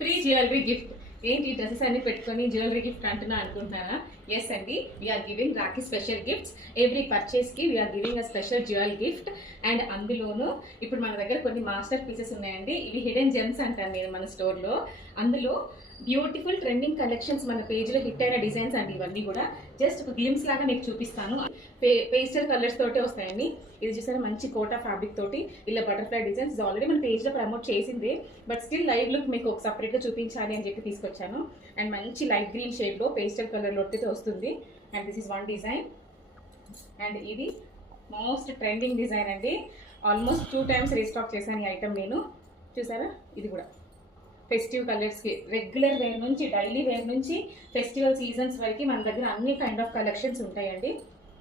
Free jewellery gift. ఏంటి dresses అన్ని పెట్టుకొని జ్యువెలరీ గిఫ్ట్ అంటున్నా అనుకుంటున్నారా? ఎస్ అండి, we are giving rakhi special gifts. Every purchase కి we are giving a special jewel gift. And అందులోను ఇప్పుడు మన దగ్గర కొన్ని మాస్టర్ పీసెస్ ఉన్నాయండి. ఇవి హిడెన్ జెమ్స్ అంటాను నేను మన స్టోర్ లో. అందులో బ్యూటిఫుల్ ట్రెండింగ్ కలెక్షన్స్ మన పేజ్ లో హిట్ అయిన డిజైన్స్ అండి. ఇవన్నీ కూడా జస్ట్ ఒక గ్లిమ్స్ లాగా మీకు చూపిస్తాను. పేస్టల్ కలర్స్ తోటే వస్తాయండి. ఇది చూసారా, మంచి కోటా ఫ్యాబ్రిక్ తోటి ఇలా బటర్ఫ్లై డిజైన్స్ ఆల్రెడీ మన పేజ్ లో ప్రమోట్ చేసిందే, బట్ స్టిల్ లైవ్ లుక్ మీకు ఒక సపరేట్ గా చూపించాలి అని చెప్పి తీసుకొచ్చాను. అండ్ మంచి లైట్ గ్రీన్ షేడ్ లో పేస్టల్ కలర్ లో వస్తుంది. And this is one design. And ఇది మోస్ట్ ట్రెండింగ్ డిజైన్ అండి. ఆల్మోస్ట్ 2 times రీస్టాక్ చేశాను ఈ ఐటమ్ నేను. చూసారా, ఇది కూడా ఫెస్టివ్ కలర్స్కి, రెగ్యులర్ వేర్ నుంచి డైలీ వేర్ నుంచి ఫెస్టివల్ సీజన్స్ వరకు మన దగ్గర అన్ని కైండ్ ఆఫ్ కలెక్షన్స్ ఉంటాయండి,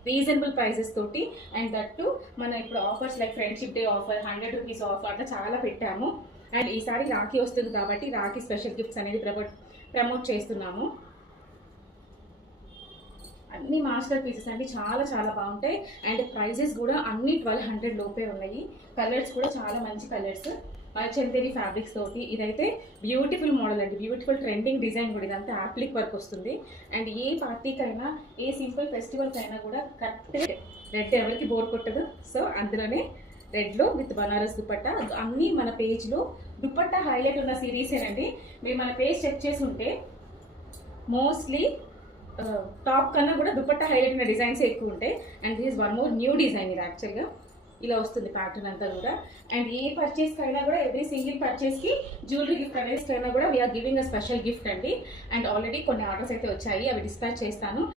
రీజనబుల్ ప్రైసెస్ తోటి. అండ్ దట్టు మనం ఇప్పుడు offers like friendship day offer, 100 rupees offer అట్లా చాలా పెట్టాము. అండ్ ఈసారి రాఖీ వస్తుంది కాబట్టి రాఖీ స్పెషల్ గిఫ్ట్స్ అనేది ప్రమోట్ చేస్తున్నాము. అన్ని మాస్టర్ పీసెస్ అండి, చాలా చాలా బాగుంటాయి. అండ్ ప్రైజెస్ కూడా అన్ని 1200 లోపే ఉన్నాయి. కలర్స్ కూడా చాలా మంచి కలర్స్, చందేరి ఫ్యాబ్రిక్స్ తోటి. ఇదైతే బ్యూటిఫుల్ మోడల్ అండి, బ్యూటిఫుల్ ట్రెండింగ్ డిజైన్ కూడా. ఇదంతా యాప్లిక్ వర్క్ వస్తుంది. అండ్ ఏ పార్టీకైనా, ఏ సింపుల్ ఫెస్టివల్కైనా కూడా కరెక్ట్. రెడ్ ఎవరికి బోర్ కొట్టదు. సో అందులోనే రెడ్లో విత్ బనారస్ దుపట్టా. అన్నీ మన పేజ్లో దుపట్టా హైలైట్ ఉన్న సిరీసేనండి. మీరు మన పేజ్ చెక్ చేసి ఉంటే మోస్ట్లీ టాప్ కన్నా కూడా దుపట్టా హైలైట్ ఉన్న డిజైన్స్ ఎక్కువ ఉంటాయి. And this is one more new design. ఇది యాక్చువల్గా ఇలా వస్తుంది ప్యాటర్న్ అంతా కూడా. అండ్ ఏ పర్చేస్కి అయినా కూడా, ఎవ్రీ సింగిల్ పర్చేస్కి జ్యువెలరీ గిఫ్ట్ అనేది అయినా కూడా we are giving a special gift అండి. అండ్ ఆల్రెడీ కొన్ని ఆర్డర్స్ అయితే వచ్చాయి, అవి డిస్పాచ్ చేస్తాను.